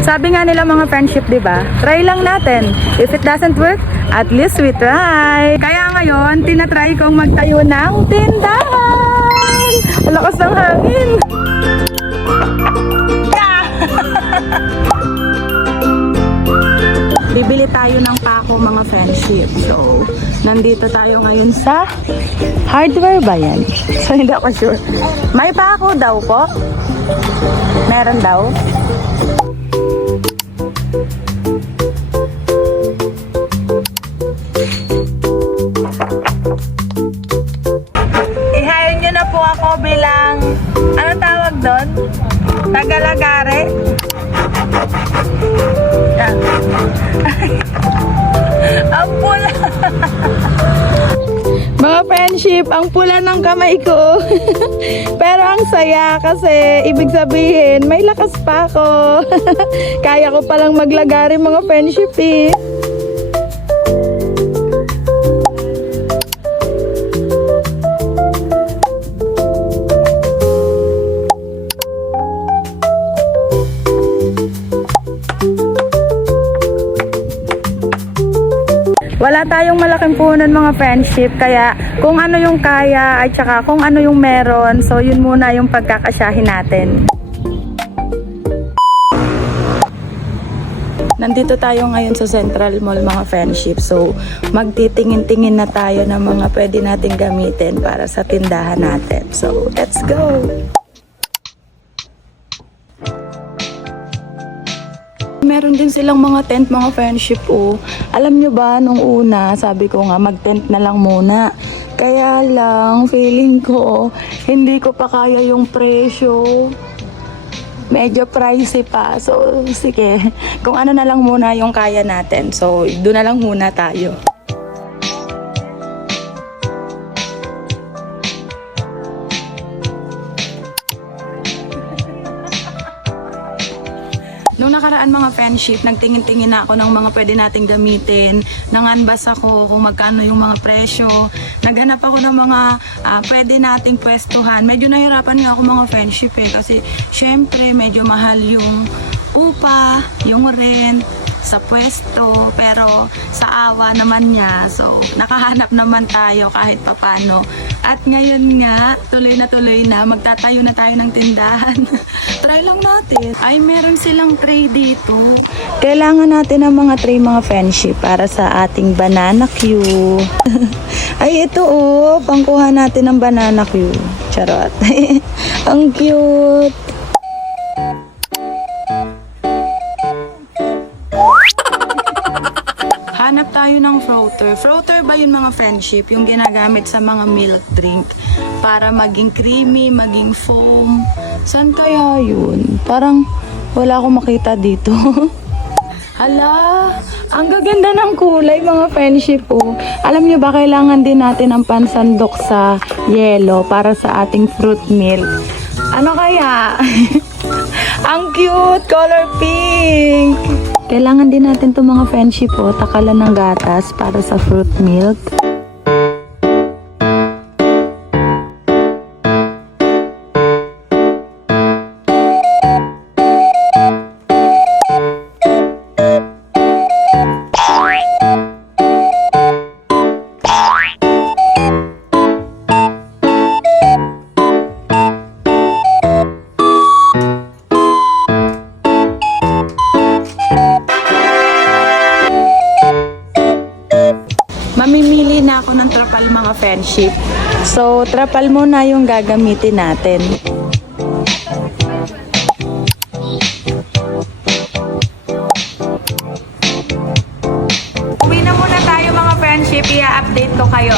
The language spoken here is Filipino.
Sabi nga nila mga friendship, di ba? Try lang natin. If it doesn't work, at least we try. Kaya ngayon, tinatry kong magtayo ng tindahan. Ang lakas ng hangin. Bibili tayo ng pako mga friendship. So, nandito tayo ngayon sa hardware ba yan? So, hindi ako sure. May pako daw po? Meron daw? I-hire nyo na po ako bilang, ano tawag doon? Tagalagare? Yan. Ang pula. Mga friendship, ang pula ng kamay ko. Pero ang saya kasi ibig sabihin, may lakas pa ako. Kaya ko palang maglagari mga friendship eh. Wala tayong malaking puhunan mga friendship, kaya kung ano yung kaya at saka kung ano yung meron, so yun muna yung pagkakasyahin natin. Nandito tayo ngayon sa Central Mall mga friendship, so magtitingin-tingin na tayo ng mga pwede nating gamitin para sa tindahan natin. So let's go! Meron din silang mga tent mga friendship oh. Alam nyo ba, nung una, sabi ko nga mag-tent na lang muna. Kaya lang, feeling ko, hindi ko pa kaya yung presyo. Medyo pricey pa. So, sige. Kung ano na lang muna yung kaya natin. So, doon na lang muna tayo. Noong nakaraan mga friendship, nagtingin-tingin na ako ng mga pwede nating gamitin. Nanganbas ako kung magkano yung mga presyo. Naghanap ako ng mga pwede nating pwestuhan. Medyo nahirapan nga ako mga friendship eh. Kasi syempre medyo mahal yung upa, yung rent sa pwesto. Pero sa awa naman niya. So nakahanap naman tayo kahit papano. At ngayon nga, tuloy na, magtatayo na tayo ng tindahan. Try lang natin. Ay, meron silang tray dito. Kailangan natin ng mga tray mga friendship para sa ating banana queue. Ay, ito oh, pangkuha natin ng banana queue. Charot. Ang cute. Hanap tayo ng floater. Floater ba yun mga friendship? Yung ginagamit sa mga milk drink para maging creamy, maging foam. Saan kaya yun? Parang wala akong makita dito. Hala, ang gaganda ng kulay mga friendship oh. Alam nyo ba, kailangan din natin ang pansandok sa yellow para sa ating fruit milk. Ano kaya? Ang cute! Color pink! Kailangan din natin itong mga friendship po, takalan ng gatas para sa fruit milk. Mamimili na ako ng trapal mga friendship. So, trapal muna yung gagamitin natin. Uwi na muna tayo mga friendship. I-update ko kayo.